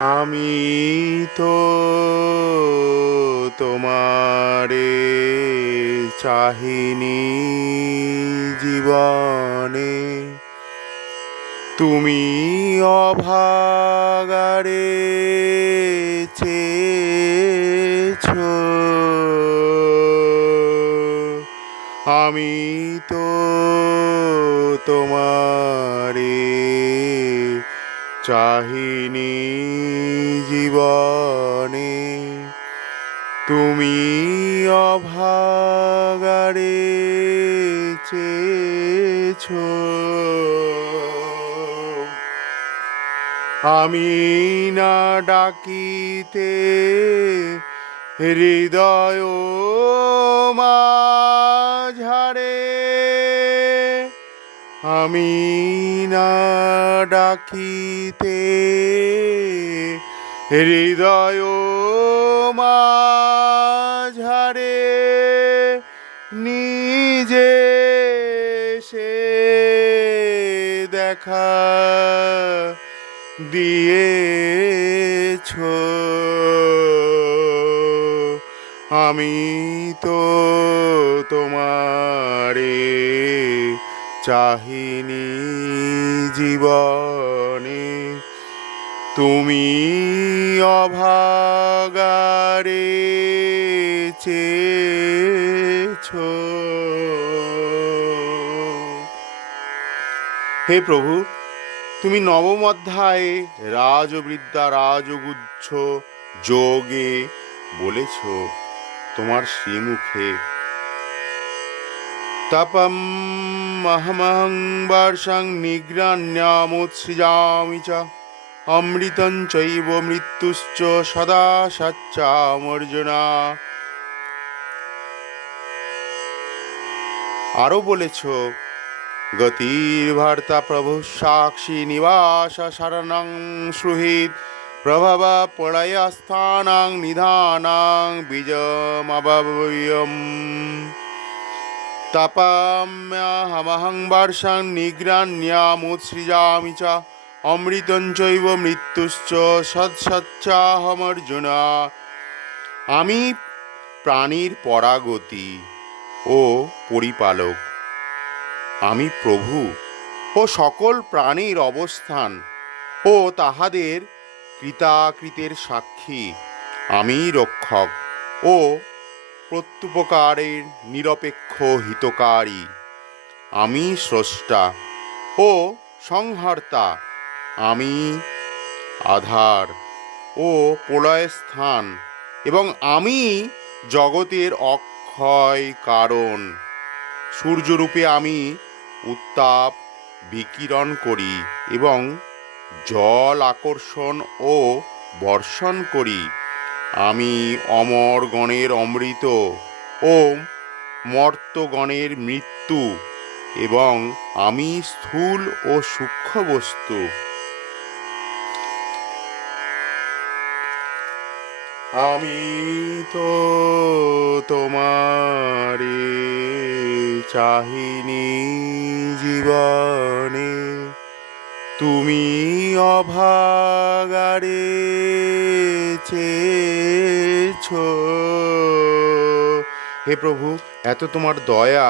আমি তো তোমারে চাহিনি জীবনে, তুমি অভাগারে চেয়েছো। আমি তো তোমারে চাহিনি জীবনে, তুমি অভাগারে চেয়েছো। আমি না ডাকিতে হৃদয় মাঝারে, আমি না ডাকিতে হৃদয় মাঝারে, নিজে সে দেখা দিয়েছো। আমি তো তোমারে চাহিনি জীবনে, তুমি অভাগারে চেয়েছো। হে প্রভু, তুমি নবম অধ্যায়ে রাজবিদ্যা রাজগুচ্ছ যোগে বলেছ তোমার শ্রীমুখে, তপম অহমহং বর্ষং নিগ্রহ্যামুৎসৃজামি চ অমৃতং চৈব মৃত্যুশ্চ সদা সচ্চামর্জুনা। আরও বলেছ, গতির্ভর্তা প্রভু সাক্ষী নিবাস শরণং সুহৃদ প্রভব প্রলয়স্থানাং নিধানাং বীজমভয়ম। তপম্যহমহং বর্ষং নিগ্রহ্যামুৎসৃজামি চ অমৃতং চৈব মৃত্যুশ্চ সৎসচ্চাহমর্জুনা। আমি প্রাণীর পরাগতি ও পরিপালক, আমি প্রভু ও সকল প্রাণীর অবস্থান ও তাহাদের কৃতাকৃতের সাক্ষী, আমি রক্ষক ও প্রত্যুপকারের নিরপেক্ষ হিতকারী, আমি স্রষ্টা ও সংহর্তা, আমি আধার ও প্রলয়স্থান এবং আমি জগতের অক্ষয় কারণ। সূর্যরূপে আমি উত্তাপ বিকিরণ করি এবং জল আকর্ষণ ও বর্ষণ করি। আমি অমরগণের অমৃত ও মর্ত্যগণের মৃত্যু এবং আমি স্থূল ও সূক্ষ্ম বস্তু। আমি তো তোমারে চাহিনি জীবনে, তুমি অভাগারে চেয়েছো। হে প্রভু, এত তোমার দয়া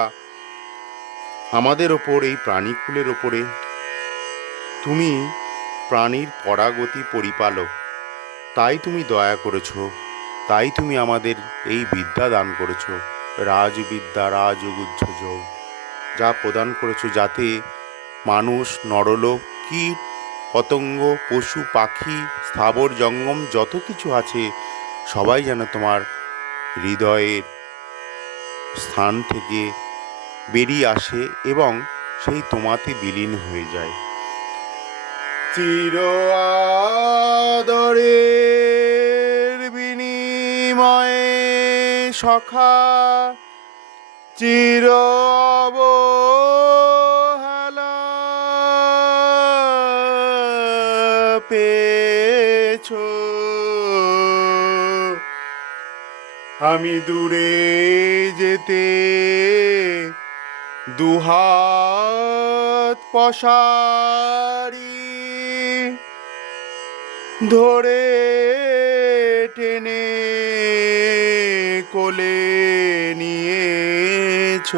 আমাদের ওপর, এই প্রাণীকুলের ওপরে। তুমি প্রাণীর পরাগতি পরিপালক, তাই তুমি দয়া করেছ, তাই তুমি আমাদের এই বিদ্যা দান করেছ, রাজবিদ্যা রাজগুচ্ছ যোগ, যা প্রদান করেছ যাতে মানুষ, নরলোক, কীট পতঙ্গ, পশু পাখি, স্থাবর জঙ্গম যত কিছু আছে সবাই যেন তোমার হৃদয়ের স্থান থেকে বেরিয়ে আসে এবং সেই তোমাতে বিলীন হয়ে যায়। চির আদরের বিনিময়ে সখা চির অবহেলা পেয়েছো। আমি দূরে যেতে দুহাত পসারি, ধরে টেনে কোলে নিয়েছ,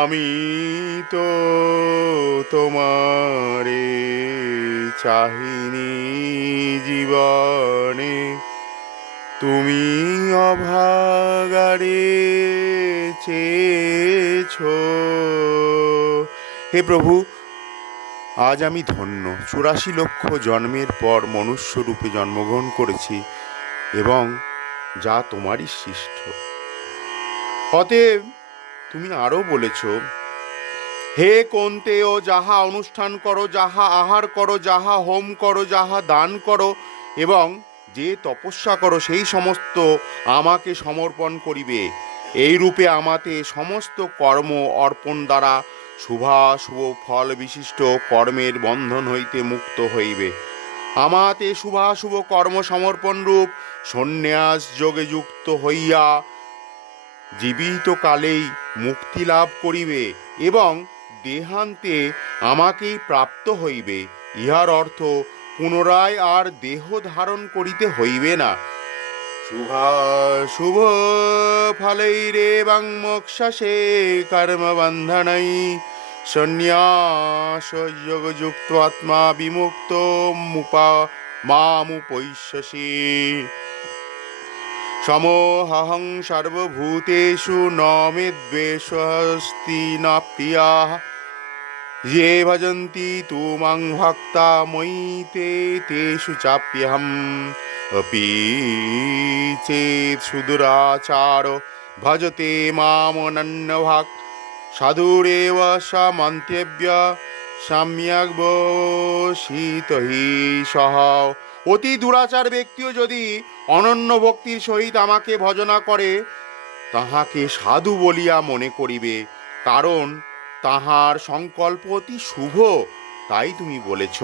আমি তো তোমারে চাহিনি জীবনে, তুমি অভাগারে চেয়েছ। হে প্রভু, আজ আমি ধন্য। ৮৪ লক্ষ জন্মের পর মনুষ্যরূপে জন্মগ্রহণ করেছি এবং যা তোমারই সৃষ্ট। অতএব তুমি আরও বলেছ, হে কন্তেয়, যাহা অনুষ্ঠান করো, যাহা আহার করো, যাহা হোম করো, যাহা দান করো এবং যে তপস্যা করো, সেই সমস্ত আমাকে সমর্পণ করিবে। এই রূপে আমাতে সমস্ত কর্ম অর্পণ দ্বারা শুভাশুভ ফল বিশিষ্ট কর্মের বন্ধন হইতে মুক্ত হইবে। আমাতে শুভাশুভ কর্ম সমর্পণ রূপ সন্ন্যাস যোগে যুক্ত হইয়া জীবিত কালেই মুক্তি লাভ করিবে এবং দেহান্তে আমাকেই প্রাপ্ত হইবে। ইহার অর্থ পুনরায় আর দেহ ধারণ করিতে হইবে না। শুভ ফলৈরেবং মোক্ষসে কর্মবন্ধনৈ সন্ন্যাস যোগযুক্তাত্মা বিমুক্ত মামুপৈষ্যসি। সমোহং সর্বভূতেষু ন মে দ্বেষস্তি ন প্রিয়াঃ ये भजन्ति तु मां भक्ता मयि ते तेषु चाप्यहम्। अपि चेत् सुदुराचारो भजते मामनन्यभाक् साधुरेव स मन्त्यव्य সম্যগ্বসিত হি সহ। অতি দুরাচার ব্যক্তিও যদি অনন্য ভক্তির সহিত আমাকে ভজনা করে, তাহাকে সাধু বলিয়া মনে করিবে, কারণ তাহার সংকল্প অতি শুভ। তাই তুমি বলেছ,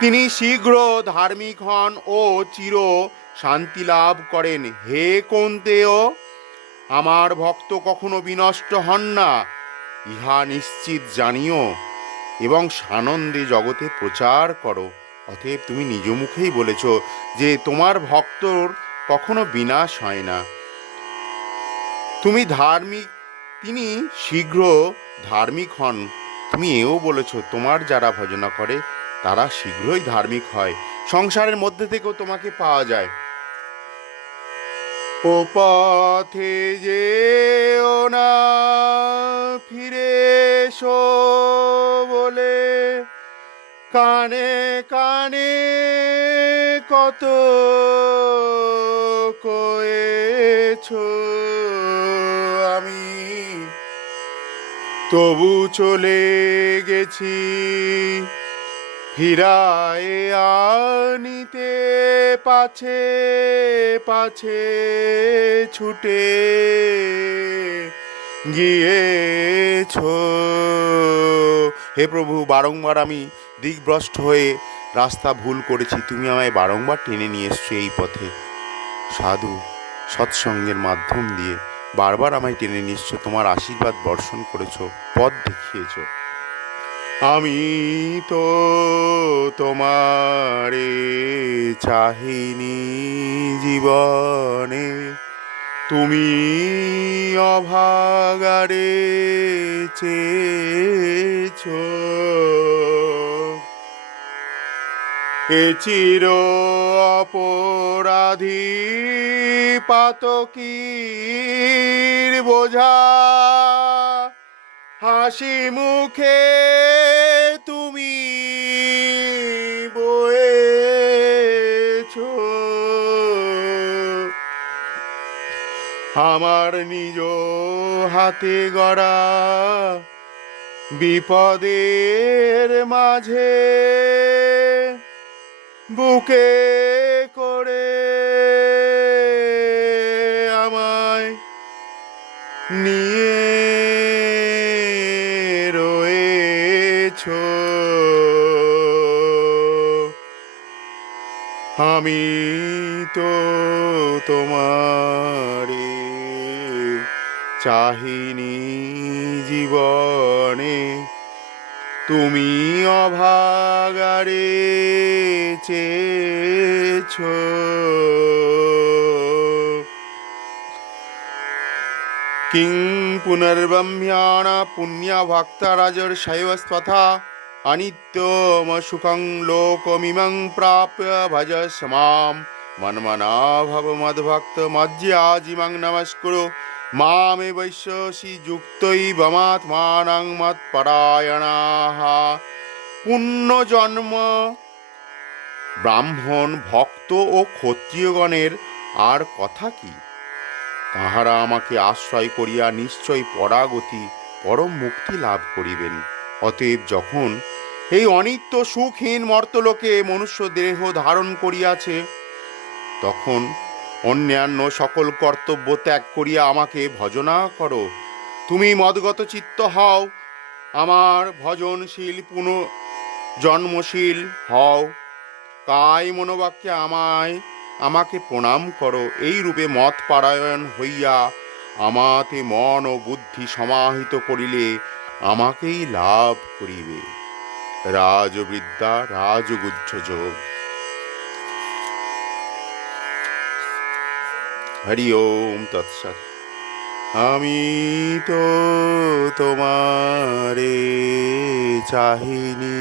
তিনি শীঘ্র ধার্মিক হন ও চির শান্তি লাভ করেন। হে কৌন্তেয়, আমার ভক্ত কখনো বিনষ্ট হন না, ইহা নিশ্চিত জানিও এবং সানন্দে জগতে প্রচার করো। অতএব তুমি নিজ মুখেই বলেছ যে তোমার ভক্তর কখনো বিনাশ হয় না। তুমি ধার্মিক, তিনি শীঘ্র ধার্মিক হন। তুমি এও বলেছ তোমার যারা ভজনা করে তারা শীঘ্রই ধার্মিক হয়, সংসারের মধ্যে থেকেও তোমাকে পাওয়া যায়। ও পথে যেও না ফিরে এসো বলে কানে কানে কত কয়েছ, আমি তবু চলে গেছি ফিরায় আনিতে, পাছে পাছে ছুটে গিয়েছ। হে প্রভু, বারংবার আমি দিকভ্রষ্ট হয়ে রাস্তা ভুল করেছি, তুমি আমায় বারংবার টেনে নিয়ে এসছো এই পথে। সাধু সৎসঙ্গের মাধ্যম দিয়ে বারবার আমায় টেনে নিয়ে এসছো, তোমার আশীর্বাদ বর্ষণ করেছো, পথ দেখিয়েছো। আমি তো তোমারে চাহিনি জীবনে, তুমি অভাগারে চেয়েছ। এ চির অপরাধী পাতকীর বোঝা হাসি মুখে তুমি বয়েছ। আমার নিজ হাতে গড়া বিপদের মাঝে বুকে করে আমায় নিয়ে রয়েছ। আমি তো তোমারে চাহিনি জীবনে, তুমি অভাগারে চেয়েছ, কিং পুনর্ব্রহ্ম্যাণ পুণ্যভক্তরাজর্ষৈবস্তথা অনিত্যম সুখং লোকমিমং প্রাপ্য ভজস মাম মন্মনা ভব মদ্ভক্ত মজ্জাজিমং নমস্কুরু মামে বৈশ্যসি যুক্তৈবমাত্মানং মৎপরায়ণাঃ। পুণ্যজন্ম ব্রাহ্মণ ভক্ত ও ক্ষত্রিয়গণের আর কথা কি? তাহারা আমাকে আশ্রয় করিয়া নিশ্চয় পরাগতি পরম মুক্তি লাভ করিবেন। অতএব যখন এই অনিত্য সুখহীন মর্তলোকে মনুষ্য দেহ ধারণ করিয়াছে, তখন অন্যান্য সকল কর্তব্য ত্যাগ করিয়া আমাকে ভজনা করো। তুমি মদগত চিত্ত হও, আমার ভজনশীল পুনর্জন্মশীল হও, কায় মনোবাক্যে আমাকে প্রণাম করো। এই রূপে মত পারায়ণ হইয়া আমাতে মন ও বুদ্ধি সমাহিত করিলে আমাকেই লাভ করিবে। রাজবিদ্যা রাজগুহ্য যোগ। হরি ওম তৎসৎ। আমি তো তোমারে চাহিনি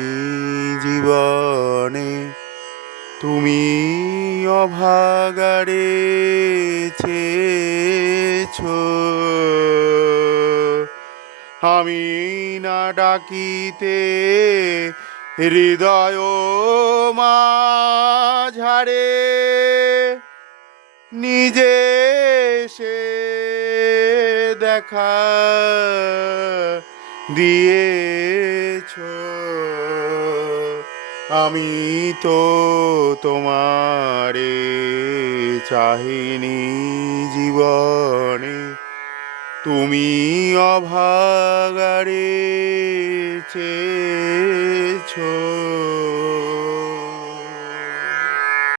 জীবনে, তুমি অভাগারে চেয়েছ। আমি না ডাকিতে হৃদয় মাঝারে নিজে সে দেখা দিয়েছ। আমি তো তোমারে চাহিনি জীবনে, তুমি অভাগারে চেয়েছ।